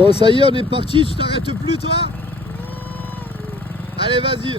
Bon, ça y est, on est parti. Tu t'arrêtes plus, toi? Allez, vas-y.